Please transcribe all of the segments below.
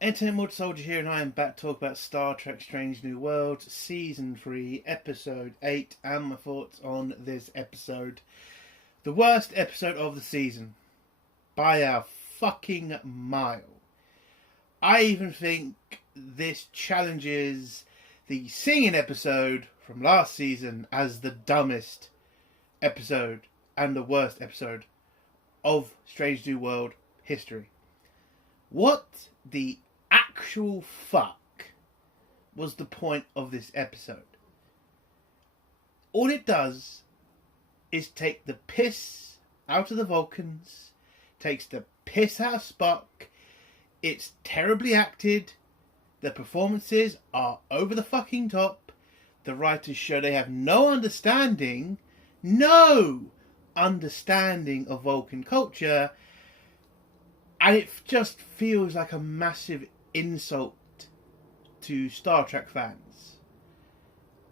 Entertainment Soldier here, and I am back to talk about Star Trek Strange New Worlds, Season 3, Episode 8, and my thoughts on this episode. The worst episode of the season. By a fucking mile. I even think this challenges the singing episode from last season as the dumbest episode and the worst episode of Strange New World history. What the actual fuck was the point of this episode? All it does is take the piss out of the Vulcans, takes the piss out of Spock. It's terribly acted. The performances are over the fucking top. The writers show they have no understanding of Vulcan culture. And it just feels like a massive insult to Star Trek fans.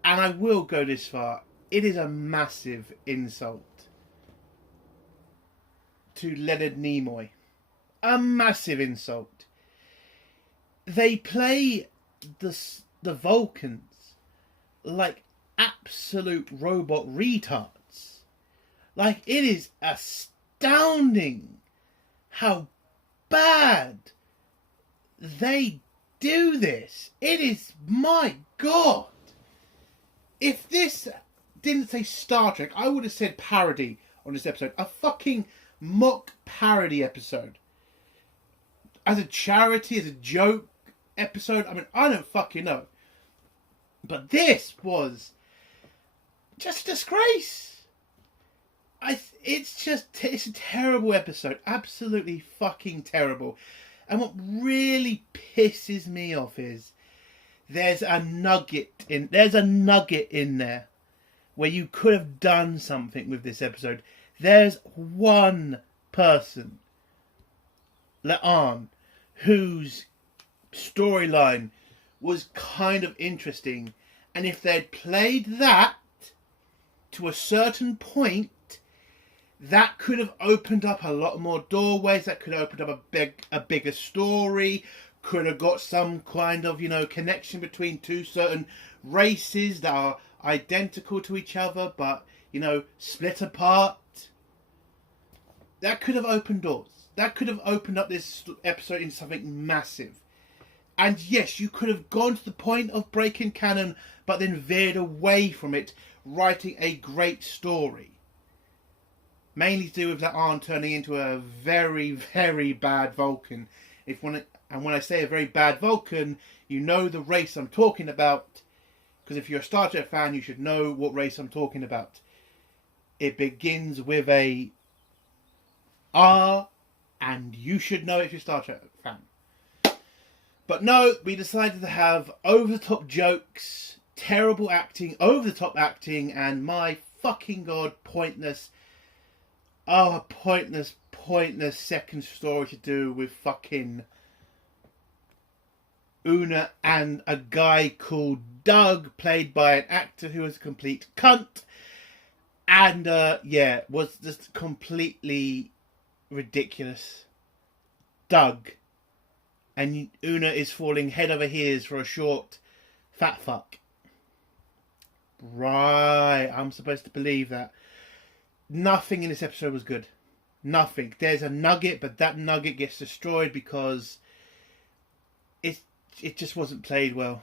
And I will go this far. It is a massive insult to Leonard Nimoy. A massive insult. They play the Vulcans like absolute robot retards. Like, it is astounding how bad they do this. It is, my God. If this didn't say Star Trek, I would have said parody on this episode. A fucking mock parody episode. As a charity, as a joke episode. I mean, I don't fucking know. But this was just a disgrace. It's a terrible episode. Absolutely fucking terrible. And what really pisses me off is there's a nugget in there where you could have done something with this episode. There's one person, La'an, whose storyline was kind of interesting, and if they'd played that to a certain point, that could have opened up a lot more doorways. That could have opened up a bigger story. Could have got some kind of, connection between two certain races that are identical to each other, but, split apart. That could have opened doors. That could have opened up this episode into something massive. And yes, you could have gone to the point of breaking canon, but then veered away from it, writing a great story. Mainly to do with La'an turning into a very, very bad Vulcan. And when I say a very bad Vulcan, you know the race I'm talking about. Because if you're a Star Trek fan, you should know what race I'm talking about. It begins with a R, and you should know if you're a Star Trek fan. But no, we decided to have over-the-top jokes, terrible acting, over-the-top acting, and my fucking God, pointless second story to do with fucking Una and a guy called Doug, played by an actor who was a complete cunt. And, was just completely ridiculous. Doug. And Una is falling head over heels for a short fat fuck. Right, I'm supposed to believe that. Nothing in this episode was good. Nothing. There's a nugget, but that nugget gets destroyed because it just wasn't played well.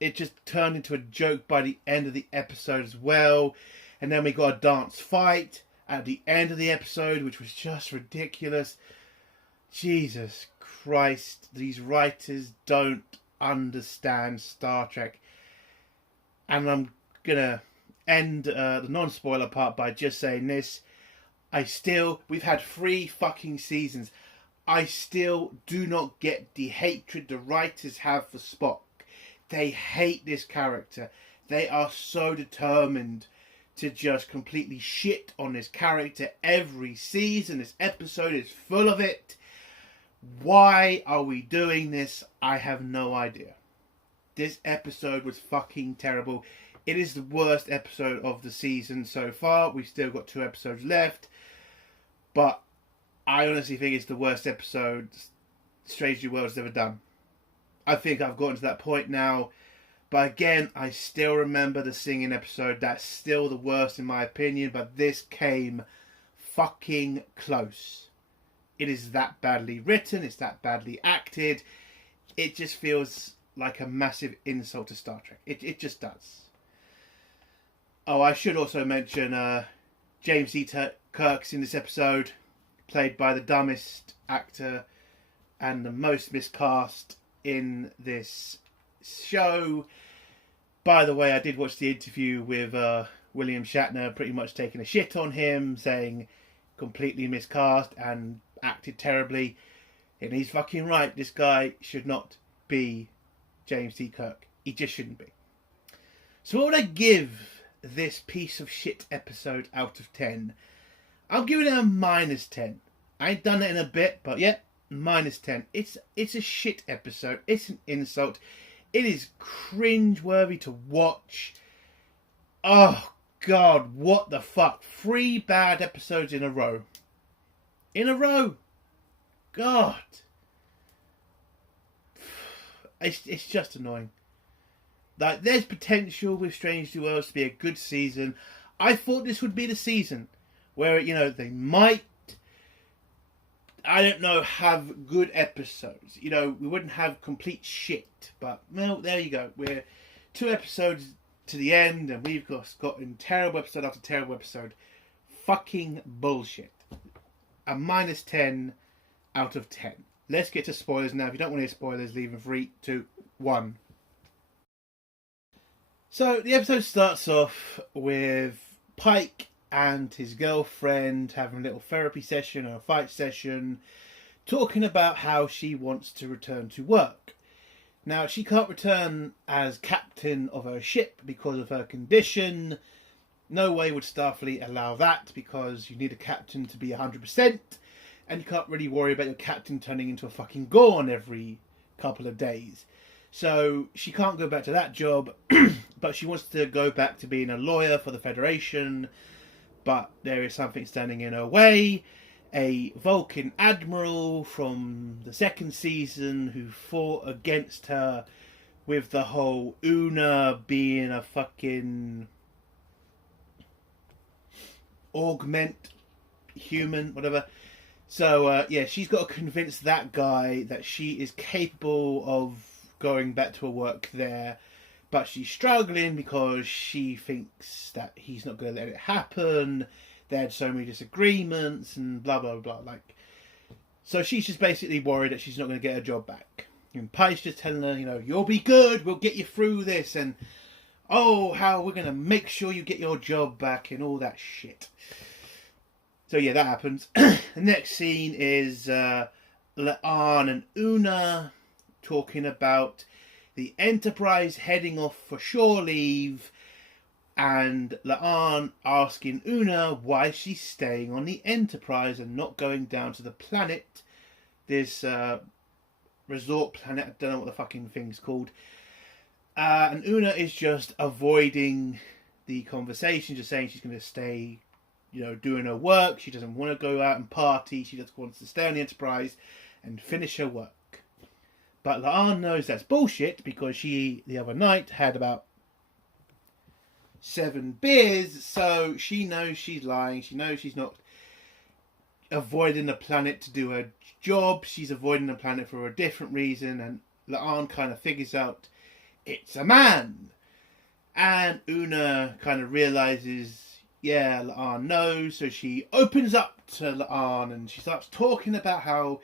It just turned into a joke by the end of the episode as well. And then we got a dance fight at the end of the episode, which was just ridiculous. Jesus Christ, these writers don't understand Star Trek. And I'm gonna end the non-spoiler part by just saying this. We've had 3 fucking seasons. I still do not get the hatred the writers have for Spock. They hate this character. They are so determined to just completely shit on this character every season. This episode is full of it. Why are we doing this? I have no idea. This episode was fucking terrible. It is the worst episode of the season so far. We've still got 2 episodes left. But I honestly think it's the worst episode Strange New World's ever done. I think I've gotten to that point now. But again, I still remember the singing episode. That's still the worst in my opinion. But this came fucking close. It is that badly written. It's that badly acted. It just feels like a massive insult to Star Trek. It just does. Oh, I should also mention James E. Kirk's in this episode, played by the dumbest actor and the most miscast in this show. By the way, I did watch the interview with William Shatner, pretty much taking a shit on him, saying completely miscast and acted terribly. And he's fucking right. This guy should not be James T. Kirk. He just shouldn't be. So what would I give this piece of shit episode out of 10? I'm giving it a -10. I ain't done it in a bit, but yeah, -10. It's a shit episode. It's an insult. It is cringe-worthy to watch. Oh, God, what the fuck? 3 bad episodes in a row. In a row. God. It's just annoying. Like, there's potential with Strange New Worlds to be a good season. I thought this would be the season where, you know, they might, I don't know, have good episodes. You know, we wouldn't have complete shit. But, well, there you go. We're 2 episodes to the end and we've gotten terrible episode after terrible episode. Fucking bullshit. A -10 out of 10. Let's get to spoilers now. If you don't want to hear spoilers, leave in 3, 2, 1. So, the episode starts off with Pike and his girlfriend having a little therapy session or a fight session, talking about how she wants to return to work. Now, she can't return as captain of her ship because of her condition. No way would Starfleet allow that because you need a captain to be 100%, and you can't really worry about your captain turning into a fucking Gorn every couple of days. So she can't go back to that job, but she wants to go back to being a lawyer for the Federation. But there is something standing in her way. A Vulcan admiral from the 2nd season who fought against her with the whole Una being a fucking augment human, whatever. So, yeah, she's got to convince that guy that she is capable of going back to her work there, but she's struggling because she thinks that he's not going to let it happen. They had so many disagreements and blah, blah, blah. Like, so she's just basically worried that she's not going to get her job back. And Pike's just telling her, you know, you'll be good, we'll get you through this, and oh, how we're going to make sure you get your job back and all that shit. So yeah, that happens. The next scene is La'an and Una talking about the Enterprise heading off for shore leave, and La'an asking Una why she's staying on the Enterprise and not going down to the planet, this resort planet, I don't know what the fucking thing's called. And Una is just avoiding the conversation, just saying she's going to stay, you know, doing her work. She doesn't want to go out and party. She just wants to stay on the Enterprise and finish her work. But La'an knows that's bullshit because she, the other night, had about 7 beers, so she knows she's lying. She knows she's not avoiding the planet to do her job. She's avoiding the planet for a different reason, and La'an kind of figures out it's a man. And Una kind of realizes, yeah, La'an knows, so she opens up to La'an and she starts talking about how...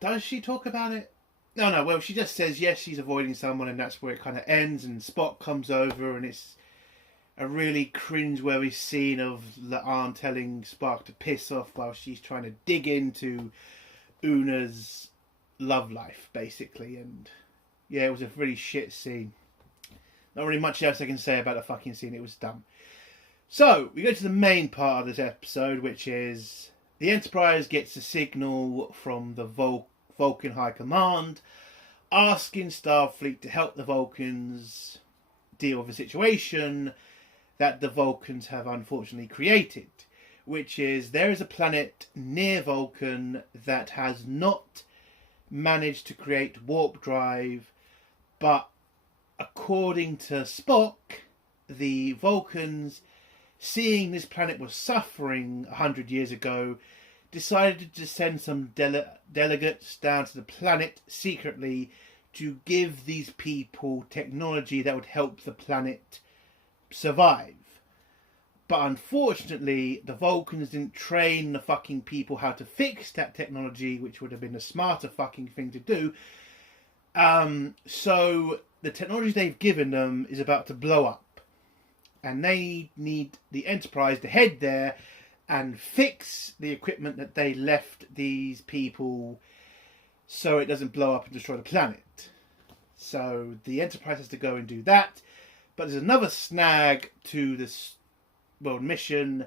Does she talk about it? No, well, she just says, yes, she's avoiding someone, and that's where it kind of ends, and Spock comes over, and it's a really cringe-worthy scene of La'an telling Spock to piss off while she's trying to dig into Una's love life, basically, and yeah, it was a really shit scene. Not really much else I can say about the fucking scene, it was dumb. So, we go to the main part of this episode, which is the Enterprise gets a signal from the Vulcan High Command asking Starfleet to help the Vulcans deal with a situation that the Vulcans have unfortunately created, which is there is a planet near Vulcan that has not managed to create warp drive, but according to Spock, the Vulcans, seeing this planet was suffering 100 years ago, decided to send some delegates down to the planet secretly to give these people technology that would help the planet survive. But unfortunately, the Vulcans didn't train the fucking people how to fix that technology, which would have been a smarter fucking thing to do. So the technology they've given them is about to blow up. And they need the Enterprise to head there and fix the equipment that they left these people so it doesn't blow up and destroy the planet. So the Enterprise has to go and do that. But there's another snag to this mission.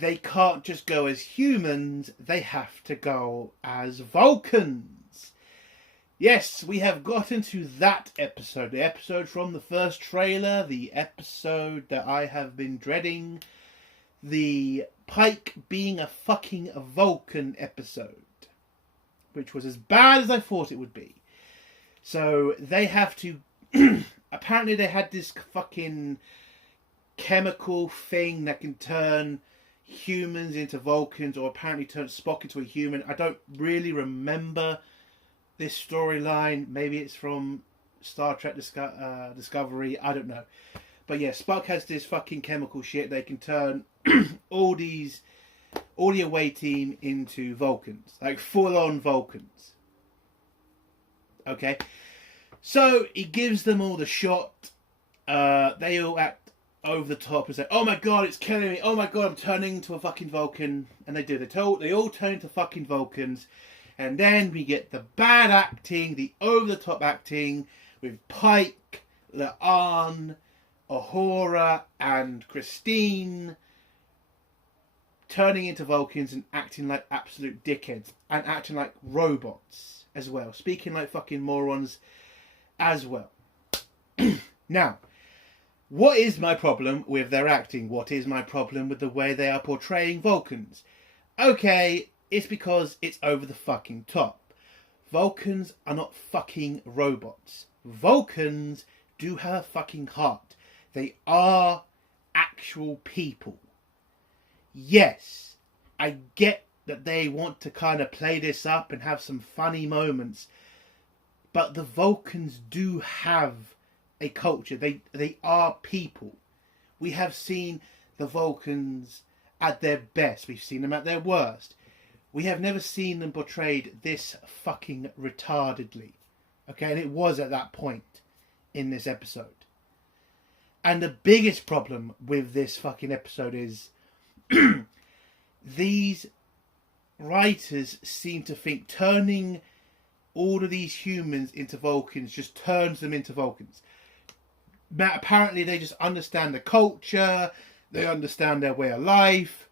They can't just go as humans, they have to go as Vulcans. Yes, we have gotten to that episode. The episode from the first trailer. The episode that I have been dreading. The Pike being a fucking Vulcan episode. Which was as bad as I thought it would be. So they have to... apparently they had this fucking chemical thing that can turn humans into Vulcans, or apparently turn Spock into a human. I don't really remember this storyline. Maybe it's from Star Trek Discovery. I don't know. But yeah, Spock has this fucking chemical shit. They can turn all the away team into Vulcans. Like full-on Vulcans. Okay. So he gives them all the shot. They all act over the top and say, "Oh my god, it's killing me. Oh my god, I'm turning into a fucking Vulcan." And they do. They all turn into fucking Vulcans. And then we get the bad acting, the over-the-top acting with Pike, La'an, Uhura, and Christine turning into Vulcans and acting like absolute dickheads. And acting like robots as well. Speaking like fucking morons as well. Now, what is my problem with their acting? What is my problem with the way they are portraying Vulcans? Okay, it's because it's over the fucking top. Vulcans are not fucking robots. Vulcans do have a fucking heart. They are actual people. Yes, I get that they want to kind of play this up and have some funny moments. But the Vulcans do have a culture. They are people. We have seen the Vulcans at their best. We've seen them at their worst. We have never seen them portrayed this fucking retardedly. Okay, and it was at that point in this episode. And the biggest problem with this fucking episode is these writers seem to think turning all of these humans into Vulcans just turns them into Vulcans. Now, apparently they just understand the culture, they understand their way of life,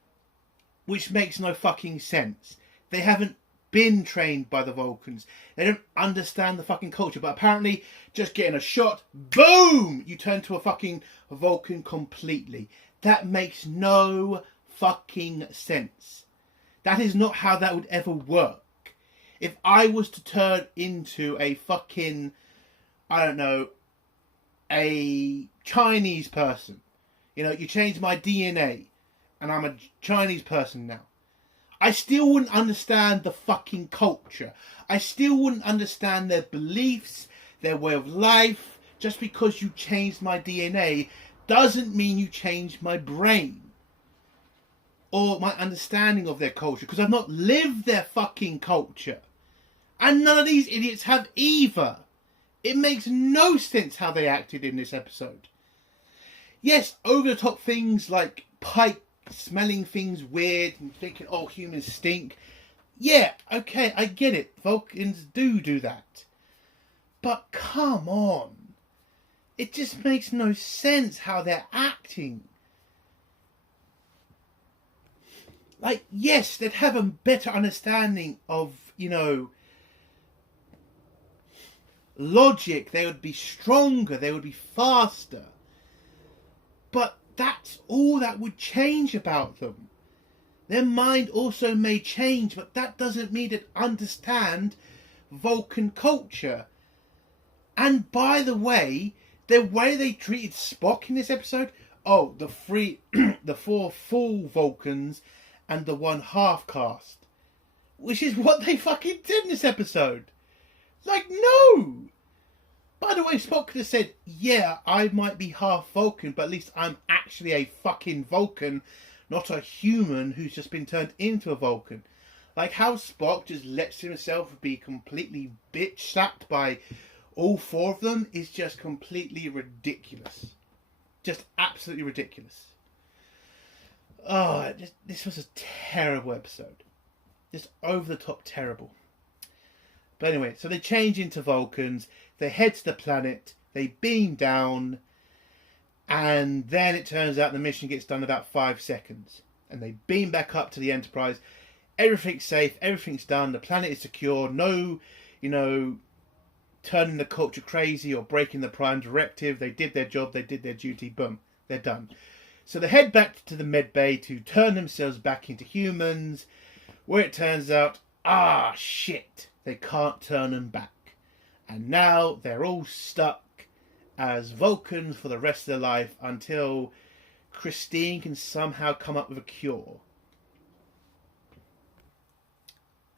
which makes no fucking sense. They haven't been trained by the Vulcans. They don't understand the fucking culture, but apparently just getting a shot, boom, you turn to a fucking Vulcan completely. That makes no fucking sense. That is not how that would ever work. If I was to turn into a fucking, I don't know, a Chinese person, you know, you change my DNA and I'm a Chinese person now, I still wouldn't understand the fucking culture. I still wouldn't understand their beliefs, their way of life. Just because you changed my DNA doesn't mean you changed my brain or my understanding of their culture, because I've not lived their fucking culture. And none of these idiots have either. It makes no sense how they acted in this episode. Yes, over-the-top things like Pike smelling things weird and thinking, oh, humans stink. Yeah, okay, I get it. Vulcans do that. But come on. It just makes no sense how they're acting. Like, yes, they'd have a better understanding of, you know, logic. They would be stronger. They would be faster. But that's all that would change about them. Their mind also may change, but that doesn't mean they understand Vulcan culture. And by the way they treated Spock in this episode, the four full Vulcans and the one half caste, which is what they fucking did in this episode. Like, no! By the way, Spock could have said, yeah, I might be half Vulcan, but at least I'm actually a fucking Vulcan, not a human who's just been turned into a Vulcan. Like how Spock just lets himself be completely bitch slapped by all four of them is just completely ridiculous. Just absolutely ridiculous. Oh, this was a terrible episode. Just over the top terrible. But anyway, so they change into Vulcans, they head to the planet, they beam down, and then it turns out the mission gets done in about 5 seconds. And they beam back up to the Enterprise. Everything's safe, everything's done, the planet is secure, no, turning the culture crazy or breaking the Prime Directive. They did their job, they did their duty, boom, they're done. So they head back to the med bay to turn themselves back into humans, where it turns out, shit, they can't turn them back. And now they're all stuck as Vulcans for the rest of their life until Christine can somehow come up with a cure.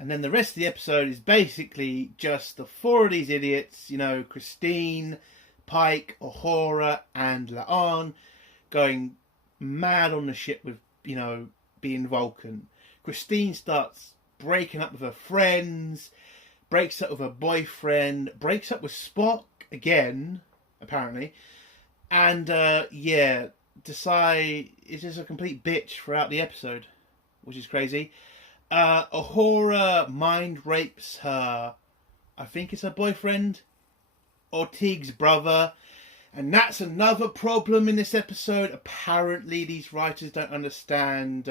And then the rest of the episode is basically just the four of these idiots, Christine, Pike, Uhura, and La'an, going mad on the ship with, being Vulcan. Christine starts breaking up with her friends, breaks up with her boyfriend, breaks up with Spock again, apparently. And, Desai is just a complete bitch throughout the episode, which is crazy. Uhura mind rapes her, I think it's her boyfriend, Ortiga's brother, and that's another problem in this episode. Apparently these writers don't understand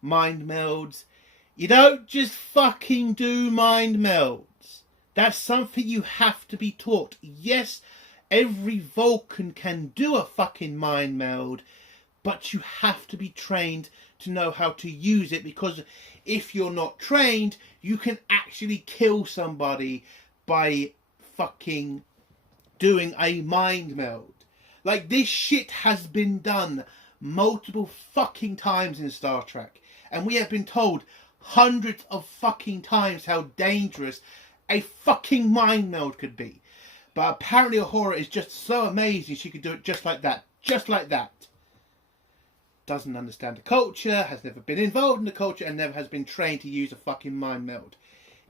mind melds. You don't just fucking do mind melds. That's something you have to be taught. Yes, every Vulcan can do a fucking mind meld, but you have to be trained to know how to use it, because if you're not trained, you can actually kill somebody by fucking doing a mind meld. Like, this shit has been done multiple fucking times in Star Trek, and we have been told hundreds of fucking times how dangerous a fucking mind meld could be. But apparently Uhura is just so amazing she could do it just like that. Just like that. Doesn't understand the culture, has never been involved in the culture, and never has been trained to use a fucking mind meld.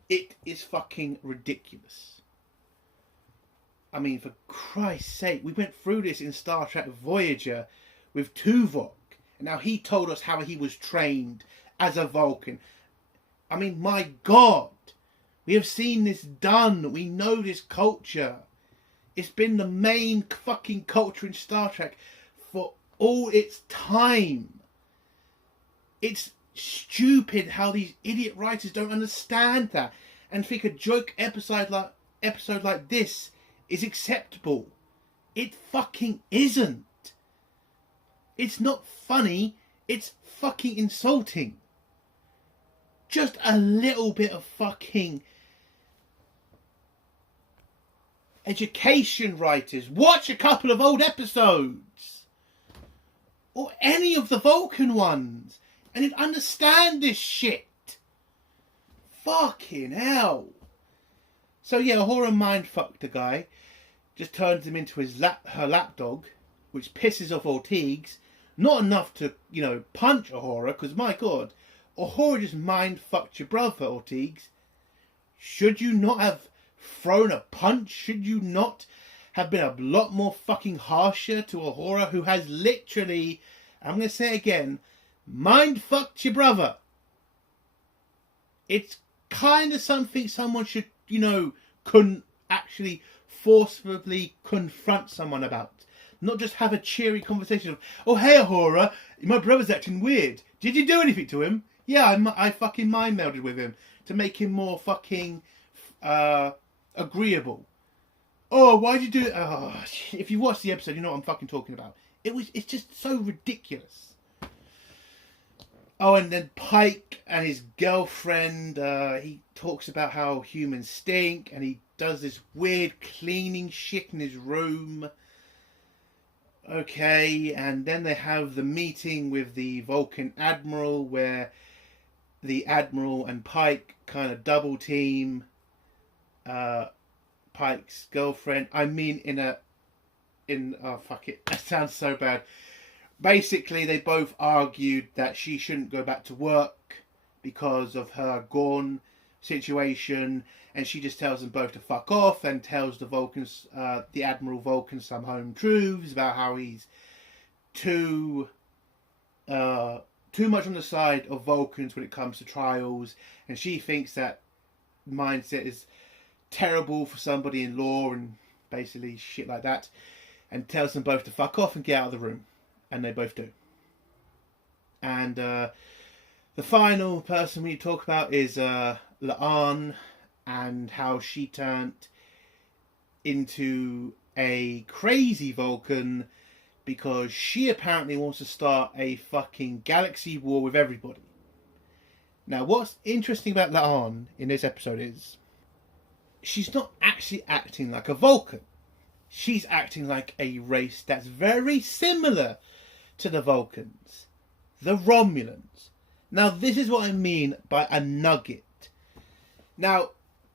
It is fucking ridiculous. I mean, for Christ's sake, we went through this in Star Trek Voyager with Tuvok. And now he told us how he was trained as a Vulcan. I mean, my God. We have seen this done. We know this culture. It's been the main fucking culture in Star Trek for all its time. It's stupid how these idiot writers don't understand that and think a joke episode like this is acceptable. It fucking isn't. It's not funny. It's fucking insulting. Just a little bit of fucking education, writers. Watch a couple of old episodes. Or any of the Vulcan ones. And you'd understand this shit. Fucking hell. So yeah, Uhura mindfucked the guy. Just turns him into her lapdog. Which pisses off Ortiga's. Not enough to, punch Uhura. Because my God. Uhura just mind-fucked your brother, Ortiga's. Should you not have thrown a punch? Should you not have been a lot more fucking harsher to Uhura, who has literally, I'm going to say it again, mind-fucked your brother? It's kind of something someone should, actually forcefully confront someone about. Not just have a cheery conversation of, oh, hey, Uhura, my brother's acting weird. Did you do anything to him? Yeah, I fucking mind melded with him to make him more fucking agreeable. Oh, why'd you do it? Oh, if you watch the episode, you know what I'm fucking talking about. It's just so ridiculous. Oh, and then Pike and his girlfriend, he talks about how humans stink, and he does this weird cleaning shit in his room. Okay, and then they have the meeting with the Vulcan Admiral, where the Admiral and Pike kind of double team Pike's girlfriend. I mean, oh fuck it, that sounds so bad. Basically, they both argued that she shouldn't go back to work because of her Gorn situation, and she just tells them both to fuck off and tells the Vulcans, the Admiral Vulcan, some home truths about how he's too much on the side of Vulcans when it comes to trials, and she thinks that mindset is terrible for somebody in law and basically shit like that, and tells them both to fuck off and get out of the room. And they both do. And the final person we talk about is La'an, and how she turned into a crazy Vulcan because she apparently wants to start a fucking galaxy war with everybody. Now, what's interesting about La'an in this episode is she's not actually acting like a Vulcan. She's acting like a race that's very similar to the Vulcans, the Romulans. Now, this is what I mean by a nugget. Now,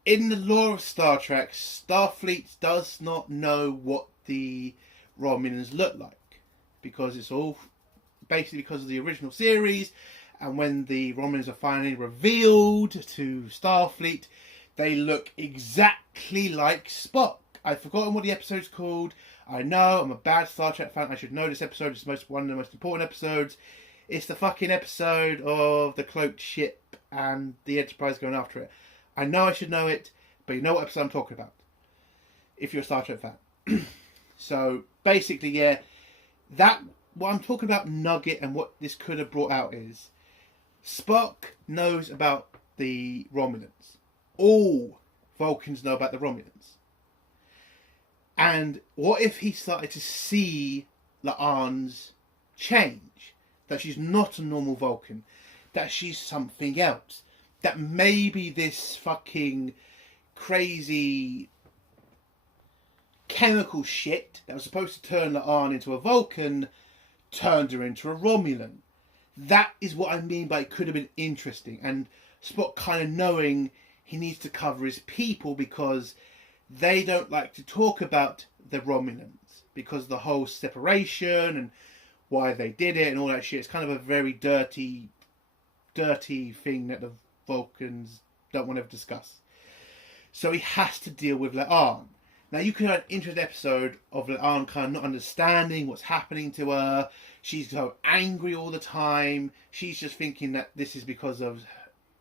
in the lore of Star Trek, Starfleet does not know what the Romulans look like, because it's all basically because of the original series, and when the Romulans are finally revealed to Starfleet, they look exactly like Spock. I've forgotten what the episode's called. I know, I'm a bad Star Trek fan. I should know this episode. It's one of the most important episodes. It's the fucking episode of the cloaked ship and the Enterprise going after it. I know I should know it, but you know what episode I'm talking about, if you're a Star Trek fan. So, basically, yeah, what I'm talking about nugget and what this could have brought out is Spock knows about the Romulans. All Vulcans know about the Romulans. And what if he started to see La'an's change? That she's not a normal Vulcan. That she's something else. That maybe this fucking crazy chemical shit that was supposed to turn La'an into a Vulcan turned her into a Romulan. That is what I mean by it could have been interesting. And Spock kind of knowing he needs to cover his people because they don't like to talk about the Romulans because of the whole separation and why they did it and all that shit. It's kind of a very dirty thing that the Vulcans don't want to discuss. So he has to deal with La'an. Now, you could have an interesting episode of La'an kind of not understanding what's happening to her. She's so angry all the time. She's just thinking that this is because of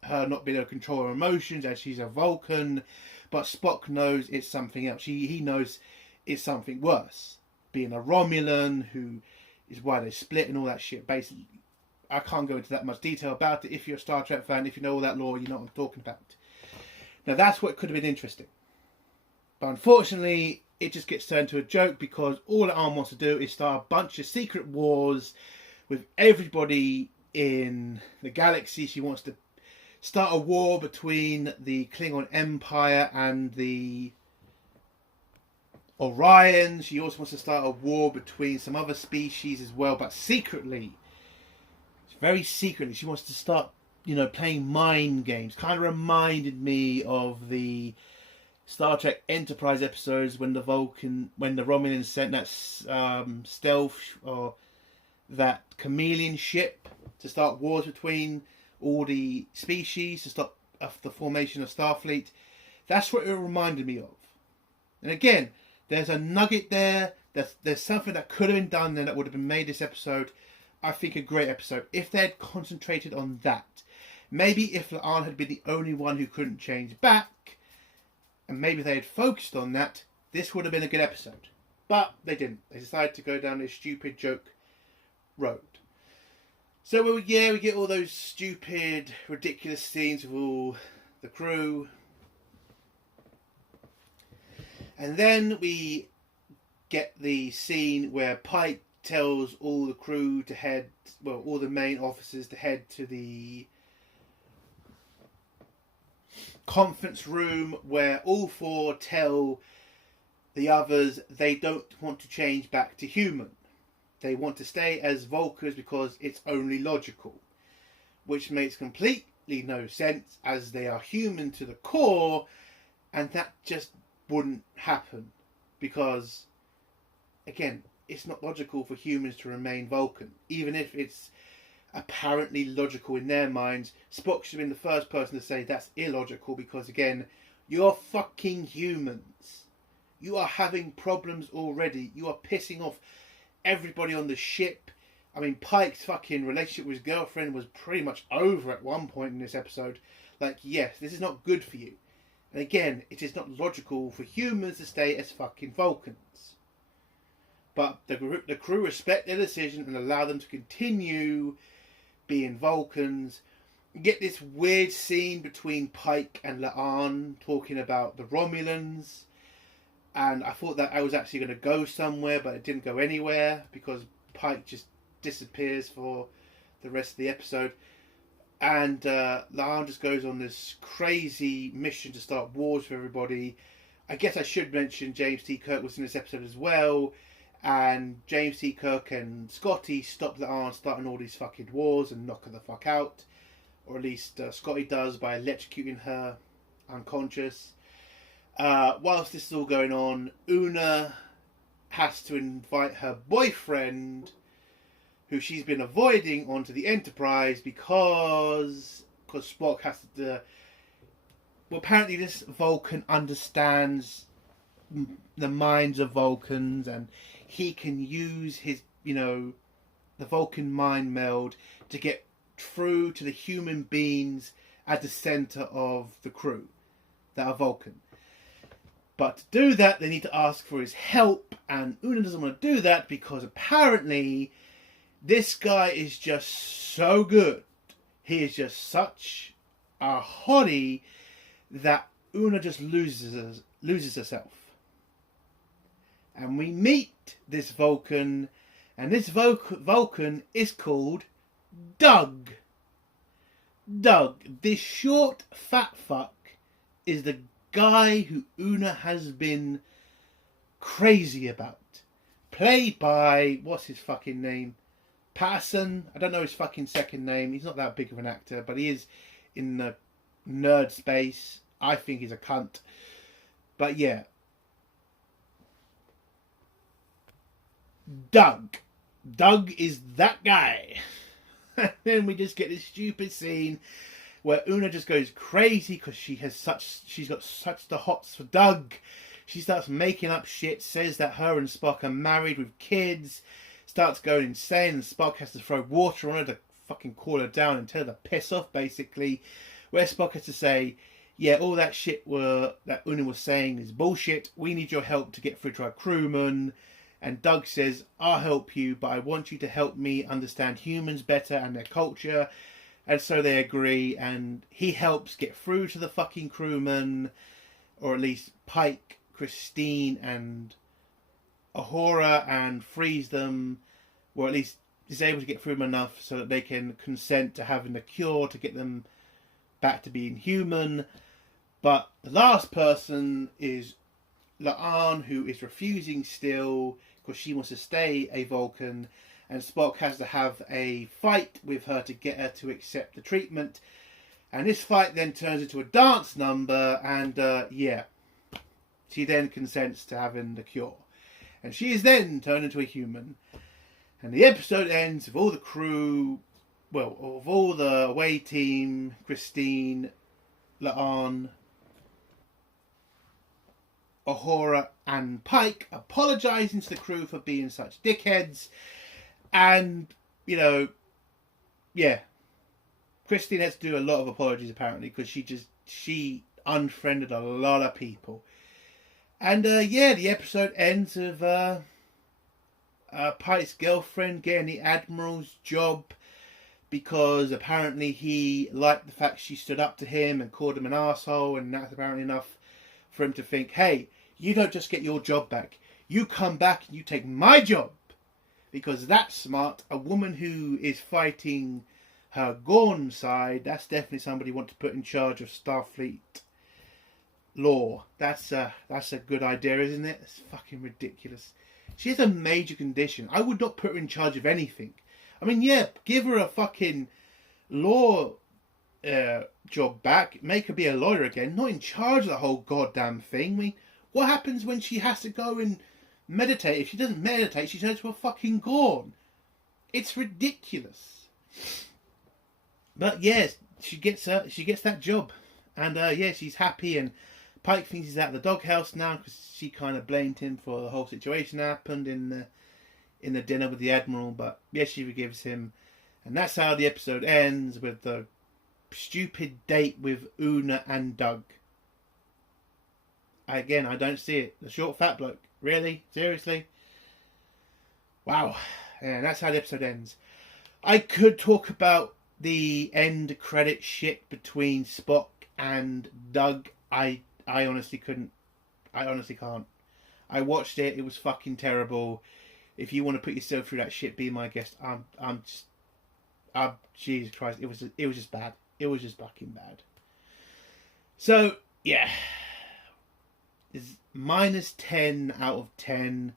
her not being able to control her emotions as she's a Vulcan. But Spock knows it's something else. He knows it's something worse. Being a Romulan, who is why they split and all that shit. Basically, I can't go into that much detail about it. If you're a Star Trek fan, if you know all that lore, you know what I'm talking about. Now, that's what could have been interesting. But unfortunately, it just gets turned to a joke because all La'an wants to do is start a bunch of secret wars with everybody in the galaxy. She wants to start a war between the Klingon Empire and the Orions. She also wants to start a war between some other species as well, but secretly. Very secretly. She wants to start, playing mind games. Kind of reminded me of the Star Trek Enterprise episodes when the Romulans sent that stealth or that chameleon ship to start wars between all the species to stop the formation of Starfleet. That's what it reminded me of. And again, there's a nugget there. There's something that could have been done then that would have been made this episode. I think a great episode if they had concentrated on that. Maybe if La'an had been the only one who couldn't change back, and maybe they had focused on that, this would have been a good episode. But they didn't. They decided to go down this stupid joke road. So, we get all those stupid, ridiculous scenes with all the crew. And then we get the scene where Pike tells all the crew to head, well, all the main officers to head to the conference room where all four tell the others they don't want to change back to human. They want to stay as Vulcans because it's only logical, which makes completely no sense as they are human to the core, and that just wouldn't happen because, again, it's not logical for humans to remain Vulcan. Even if it's apparently logical in their minds, Spock should have been the first person to say that's illogical because, again, you're fucking humans. You are having problems already. You are pissing off everybody on the ship. I mean, Pike's fucking relationship with his girlfriend was pretty much over at one point in this episode. Like, yes, this is not good for you. And again, it is not logical for humans to stay as fucking Vulcans. But the crew respect their decision and allow them to continue being Vulcans. You get this weird scene between Pike and La'an talking about the Romulans. And I thought that I was actually going to go somewhere, but it didn't go anywhere because Pike just disappears for the rest of the episode. And La'an just goes on this crazy mission to start wars for everybody. I guess I should mention James T. Kirk was in this episode as well. And James T. Kirk and Scotty stop La'an starting all these fucking wars and knock her the fuck out. Or at least Scotty does by electrocuting her unconscious. Whilst this is all going on, Una has to invite her boyfriend, who she's been avoiding, onto the Enterprise because Spock has to... Well, apparently this Vulcan understands the minds of Vulcans, and he can use his, the Vulcan mind meld to get through to the human beings at the centre of the crew that are Vulcan. But to do that, they need to ask for his help, and Una doesn't want to do that because apparently this guy is just so good. He is just such a hottie that Una just loses herself. And we meet this Vulcan, and this Vulcan is called Doug. Doug, this short fat fuck, is the guy who Una has been crazy about. Played by, what's his fucking name? Patterson. I don't know his fucking second name. He's not that big of an actor, but he is in the nerd space. I think he's a cunt. But yeah. Doug. Doug is that guy. And then we just get this stupid scene where Una just goes crazy because she's got such the hots for Doug. She starts making up shit, says that her and Spock are married with kids, starts going insane, and Spock has to throw water on her to fucking cool her down and tell her to piss off, basically. Where Spock has to say, yeah, all that shit that Una was saying is bullshit. We need your help to get through to our crewmen. And Doug says, I'll help you, but I want you to help me understand humans better and their culture. And so they agree, and he helps get through to the fucking crewmen, or at least Pike, Christine, and Uhura, and frees them, or at least is able to get through them enough so that they can consent to having the cure to get them back to being human. But the last person is La'an, who is refusing still because she wants to stay a Vulcan, and Spock has to have a fight with her to get her to accept the treatment. And this fight then turns into a dance number, and she then consents to having the cure. And she is then turned into a human. And the episode ends with all the crew, well, of all the away team, Christine, La'an, Uhura and Pike apologising to the crew for being such dickheads. And, Christine has to do a lot of apologies apparently because she unfriended a lot of people. And the episode ends with Pike's girlfriend getting the Admiral's job because apparently he liked the fact she stood up to him and called him an arsehole, and that's apparently enough for him to think, hey, you don't just get your job back. You come back and you take my job. because that's smart. A woman who is fighting her Gorn side, that's definitely somebody you want to put in charge of Starfleet law. That's a good idea, isn't it? It's fucking ridiculous. She has a major condition. I would not put her in charge of anything. I mean, yeah, give her a fucking law job back. Make her be a lawyer again. Not in charge of the whole goddamn thing. I mean, what happens when she has to go and meditate? If she doesn't meditate, she turns to a fucking Gorn. It's ridiculous. But yes, she gets that job, and yeah, she's happy. And Pike thinks he's at the doghouse now because she kind of blamed him for the whole situation that happened in the dinner with the Admiral. But yes, she forgives him, and that's how the episode ends, with the stupid date with Una and Doug. Again, I don't see it. The short fat bloke. Really? Seriously? Wow. And that's how the episode ends. I could talk about the end credit shit between Spock and Doug. I honestly couldn't. I honestly can't. I watched it. It was fucking terrible. If you want to put yourself through that shit, be my guest. Jesus Christ. It was just bad. It was just fucking bad. So, yeah. It's -10 out of 10.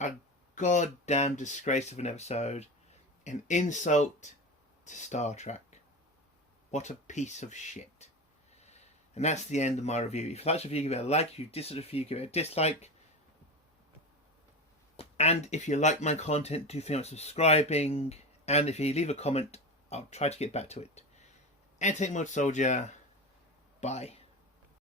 A goddamn disgrace of an episode. An insult to Star Trek. What a piece of shit. And that's the end of my review. If you like the review, give it a like. If you dislike the review, give it a dislike. And if you like my content, do think about subscribing. And if you leave a comment, I'll try to get back to it. Entertainment Mode Soldier. Bye.